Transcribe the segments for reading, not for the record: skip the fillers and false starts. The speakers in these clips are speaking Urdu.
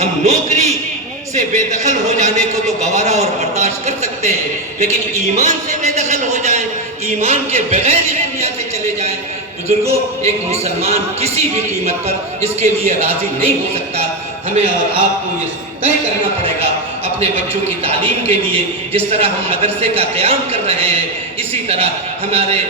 ہم نوکری سے بے دخل ہو جانے کو تو گوارا اور برداشت کر سکتے ہیں، لیکن ایمان سے بے دخل ہو جائیں، ایمان کے بغیر اس دنیا سے چلے جائیں، بزرگوں ایک مسلمان کسی بھی قیمت پر اس کے لیے راضی نہیں ہو سکتا۔ ہمیں اور آپ کو یہ طے کرنا پڑے گا اپنے بچوں کی تعلیم کے لیے، جس طرح ہم مدرسے کا قیام کر رہے ہیں، اسی طرح ہمارے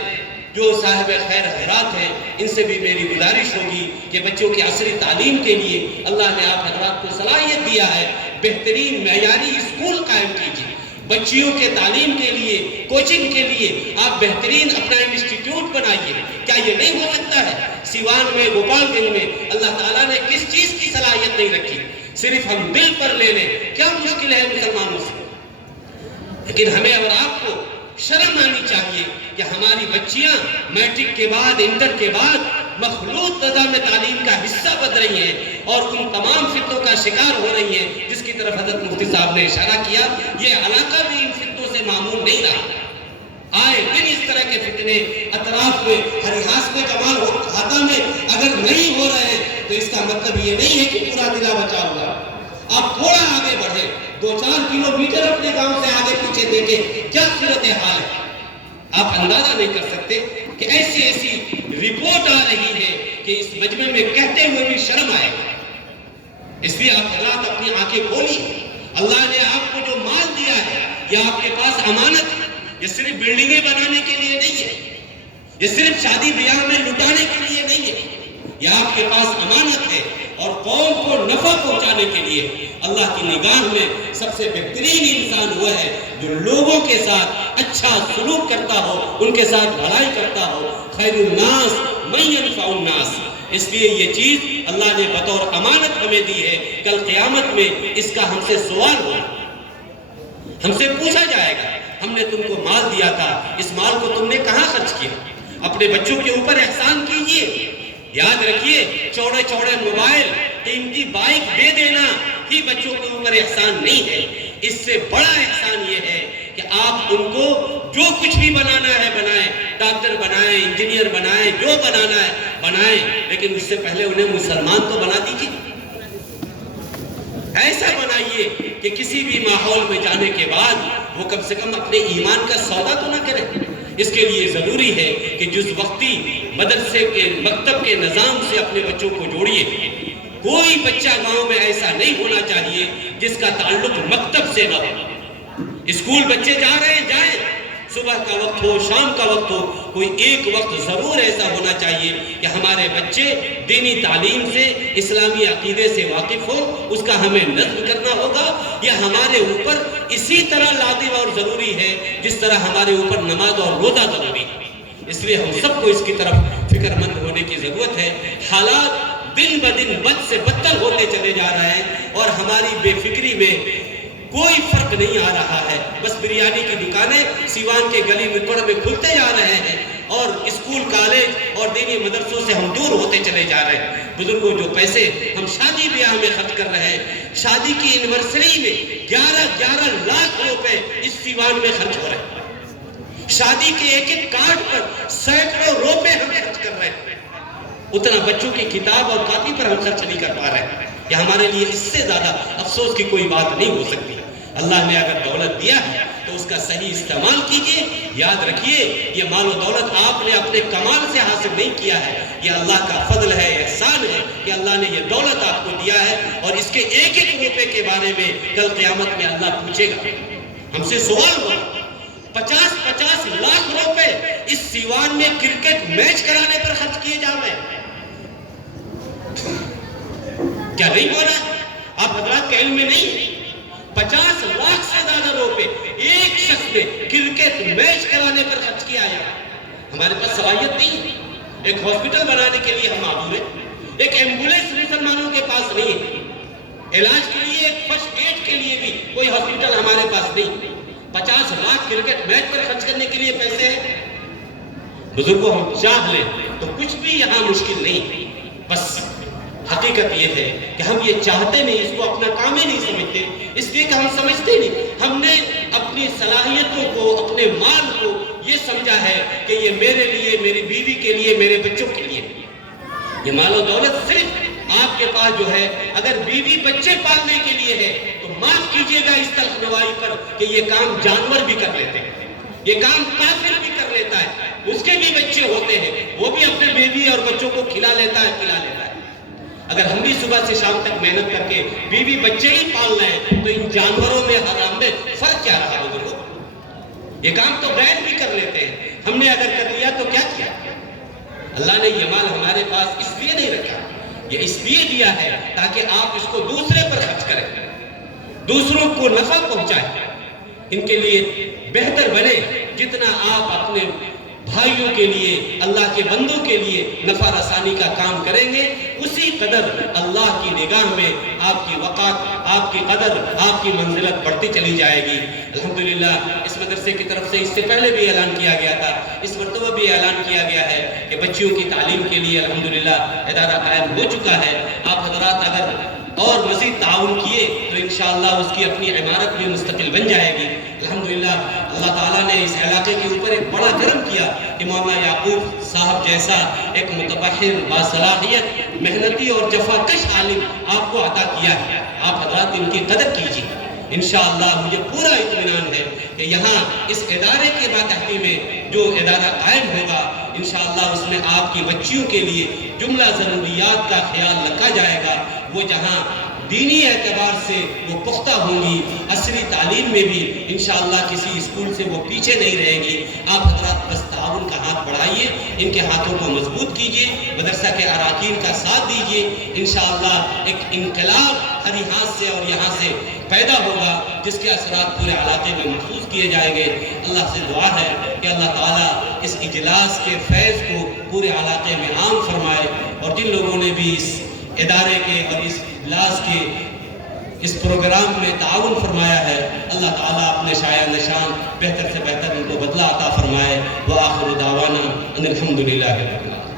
جو صاحب خیر حضرات ہیں ان سے بھی میری گزارش ہوگی کہ بچوں کی عصری تعلیم کے لیے اللہ نے آپ حضرات کو صلاحیت دیا ہے، بہترین معیاری اسکول قائم کیجیے، بچیوں کے تعلیم کے لیے، کوچنگ کے لیے آپ بہترین اپنا انسٹیٹیوٹ بنائیے۔ کیا یہ نہیں ہو سکتا ہے؟ سیوان میں، گوپال گنج میں اللہ تعالیٰ نے کس چیز کی صلاحیت نہیں رکھی؟ صرف ہم دل پر لے لیں، کیا مشکل ہے مسلمانوں سے؟ لیکن ہمیں اور آپ کو شرم آنی چاہیے کہ ہماری بچیاں میٹرک کے بعد، انٹر کے بعد مخلوط نظام تعلیم کا حصہ بن رہی ہیں اور ان تمام فتنوں کا شکار ہو رہی ہیں جس کی طرف حضرت مفتی صاحب نے اشارہ کیا۔ یہ علاقہ بھی ان فتنوں سے معمول نہیں رہا، آئے دن اس طرح کے فتنے اطراف میں، ہریہاس میں، کمال ہاتھا میں اگر نہیں ہو رہے ہیں تو اس کا مطلب یہ نہیں ہے کہ پورا ضلع بچا ہوا۔ آپ تھوڑا آگے بڑھیں، 2-4 کلومیٹر اپنے گاؤں سے آگے پیچھے دیکھیں کیا صورتحال ہے۔ آپ اندازہ نہیں کر سکتے کہ ایسی ایسی رپورٹ آ رہی ہے کہ اس مجمع میں کہتے ہوئے بھی شرم آئے گا۔ اس لیے آپ حضرات اپنی آنکھیں کھولی، اللہ نے آپ کو جو مال دیا ہے یہ آپ کے پاس امانت ہے، یہ صرف بلڈنگیں بنانے کے لیے نہیں ہے، یہ صرف شادی بیاہ میں لٹانے کے لیے نہیں ہے، یہ آپ کے پاس امانت ہے اور قوم کو نفع پہنچانے کے لیے۔ اللہ کی نگاہ میں سب سے بہترین انسان وہ ہے جو لوگوں کے ساتھ اچھا سلوک کرتا ہو، ان کے ساتھ بھلائی کرتا ہو۔ خیر الناس من ينفع الناس۔ اس لیے یہ چیز اللہ نے بطور امانت ہمیں دی ہے، کل قیامت میں اس کا ہم سے سوال ہوگا، ہم سے پوچھا جائے گا ہم نے تم کو مال دیا تھا، اس مال کو تم نے کہاں خرچ کیا؟ اپنے بچوں کے اوپر احسان کیجئے، یاد رکھیے چوڑے چوڑے موبائل، قیمتی بائک دے دینا ہی بچوں کے اوپر احسان نہیں ہے، اس سے بڑا احسان یہ ہے کہ آپ ان کو جو کچھ بھی بنانا ہے بنائیں، ڈاکٹر بنائیں، انجینئر بنائیں، جو بنانا ہے بنائیں، لیکن اس سے پہلے انہیں مسلمان تو بنا دیجیے۔ ایسا بنائیے کہ کسی بھی ماحول میں جانے کے بعد وہ کم سے کم اپنے ایمان کا سودا تو نہ کرے۔ اس کے لیے ضروری ہے کہ جس وقتی مدرسے کے مکتب کے نظام سے اپنے بچوں کو جوڑیے۔ کوئی بچہ گاؤں میں ایسا نہیں ہونا چاہیے جس کا تعلق مکتب سے نہ ہو۔ اسکول بچے جا رہے ہیں جائیں، صبح کا وقت ہو، شام کا وقت ہو، کوئی ایک وقت ضرور ایسا ہونا چاہیے کہ ہمارے بچے دینی تعلیم سے، اسلامی عقیدے سے واقف ہو، اس کا ہمیں نظم کرنا ہوگا۔ یہ ہمارے اوپر اسی طرح لازم اور ضروری ہے جس طرح ہمارے اوپر نماز اور روزہ ضروری ہے۔ اس لیے ہم سب کو اس کی طرف فکر مند ہونے کی ضرورت ہے۔ حالات دن بدن بد سے بدتر ہوتے چلے جا رہے ہیں اور ہماری بے فکری میں کوئی فرق نہیں آ رہا ہے۔ بس بریانی کی دکانیں سیوان کے گلی نکڑ میں کھلتے جا رہے ہیں اور اسکول، کالج اور دینی مدرسوں سے ہم دور ہوتے چلے جا رہے ہیں۔ بزرگوں جو پیسے ہم شادی بیاہ میں خرچ کر رہے ہیں، شادی کی اینیورسری میں 11 لاکھ روپے اس سیوان میں خرچ ہو رہے ہیں، شادی کے ایک ایک کارڈ پر سینکڑوں روپے ہم خرچ کر رہے ہیں، اتنا بچوں کی کتاب اور کاپی پر ہم خرچ نہیں کر پا رہے ہیں۔ یہ ہمارے لیے اس سے زیادہ افسوس کی کوئی بات نہیں ہو سکتی۔ اللہ نے اگر دولت دیا ہے تو اس کا صحیح استعمال کیجئے۔ یاد رکھیے یہ مال و دولت آپ نے اپنے کمال سے حاصل نہیں کیا ہے، یہ اللہ کا فضل ہے، احسان ہے کہ اللہ نے یہ دولت آپ کو دیا ہے اور اس کے ایک ایک روپے کے بارے میں کل قیامت میں اللہ پوچھے گا، ہم سے سوال ہوگا۔ 50 لاکھ روپے اس سیوان میں کرکٹ میچ کرانے پر خرچ کیے جا رہے ہیں، کیا نہیں ہو رہا؟ آپ حضرات کے علم میں نہیں؟ 50 لاکھ سے زیادہ روپے ایک شخص نے کرکٹ میچ کرانے پر خرچ کیا ہے۔ ہمارے پاس صلاحیت نہیں ہے، ایک ہاسپٹل بنانے کے لیے ہم معذور ہیں، ایک ایمبولینس مسلمانوں کے پاس نہیں ہے، علاج کے لیے، ایک فرسٹ ایڈ کے لیے بھی کوئی ہاسپٹل ہمارے پاس نہیں۔ 50 لاکھ کرکٹ میچ پر خرچ کرنے کے لیے پیسے ہیں۔ بزرگوں ہم چاہ لیں تو کچھ بھی یہاں مشکل نہیں، بس حقیقت یہ ہے کہ ہم یہ چاہتے نہیں، اس کو اپنا کام ہی نہیں سمجھتے، اس لیے کہ ہم سمجھتے نہیں، ہم نے اپنی صلاحیتوں کو، اپنے مال کو یہ سمجھا ہے کہ یہ میرے لیے، میری بیوی کے لیے، میرے بچوں کے لیے۔ یہ مال و دولت صرف آپ آپ کے پاس جو ہے اگر بیوی بچے پالنے کے لیے ہے تو معاف کیجئے گا اس تلخ نوائی پر کہ یہ کام جانور بھی کر لیتے ہیں، یہ کام کافر بھی کر لیتا ہے، اس کے بھی بچے ہوتے ہیں، وہ بھی اپنے بیوی اور بچوں کو کھلا لیتا ہے پلا لیتا ہے۔ اگر ہم بھی صبح سے شام تک محنت کر کے بیوی بچے ہی پال رہے ہیں تو ان جانوروں میں حرام میں فرق کیا رہا بزرگوں؟ یہ کام تو غیر بھی کر لیتے ہیں، ہم نے اگر کر لیا تو کیا کیا؟ اللہ نے یہ مال ہمارے پاس اس لیے نہیں رکھا، یہ اس لیے دیا ہے تاکہ آپ اس کو دوسرے پر خرچ کریں، دوسروں کو نفع پہنچائیں، ان کے لیے بہتر بنے۔ جتنا آپ اپنے بھائیوں کے لیے، اللہ کے بندوں کے لیے نفع رسانی کا کام کریں گے، اسی قدر اللہ کی نگاہ میں آپ کی وقار، آپ کی قدر، آپ کی منزلت بڑھتی چلی جائے گی۔ الحمدللہ اس مدرسے کی طرف سے اس سے پہلے بھی اعلان کیا گیا تھا، اس مرتبہ بھی اعلان کیا گیا ہے کہ بچیوں کی تعلیم کے لیے الحمدللہ ادارہ قائم ہو چکا ہے۔ آپ حضرات اگر اور مزید تعاون کیے تو انشاءاللہ اس کی اپنی عمارت بھی مستقل بن جائے گی۔ الحمدللہ اللہ تعالیٰ نے اس علاقے کے اوپر ایک بڑا کرم کیا کہ مولانا یعقوب صاحب جیسا ایک متبحر، باصلاحیت، محنتی اور جفاکش عالم آپ کو عطا کیا ہے۔ آپ حضرات ان کی قدر کیجیے۔ انشاءاللہ مجھے پورا اطمینان ہے کہ یہاں اس ادارے کے ماتحتی میں جو ادارہ قائم ہوگا انشاءاللہ اس میں آپ کی بچیوں کے لیے جملہ ضروریات کا خیال رکھا جائے گا، وہ جہاں دینی اعتبار سے وہ پختہ ہوں گی، عصری تعلیم میں بھی انشاءاللہ کسی اسکول سے وہ پیچھے نہیں رہے گی۔ آپ حضرات بس تعاون کا ہاتھ بڑھائیے، ان کے ہاتھوں کو مضبوط کیجیے، مدرسہ کے اراکین کا ساتھ دیجیے۔ انشاءاللہ ایک انقلاب ہر ہاتھ سے اور یہاں سے پیدا ہوگا جس کے اثرات پورے علاقے میں محفوظ کیے جائیں گے۔ اللہ سے دعا ہے کہ اللہ تعالیٰ اس اجلاس کے فیض کو پورے علاقے میں عام فرمائے، اور جن لوگوں نے بھی اس ادارے کے اور اس اجلاس کے اس پروگرام میں تعاون فرمایا ہے، اللہ تعالیٰ اپنے شایع نشان بہتر سے بہتر ان کو بدلہ عطا فرمائے۔ وآخر دعوانا ان الحمدللہ رب العالمین۔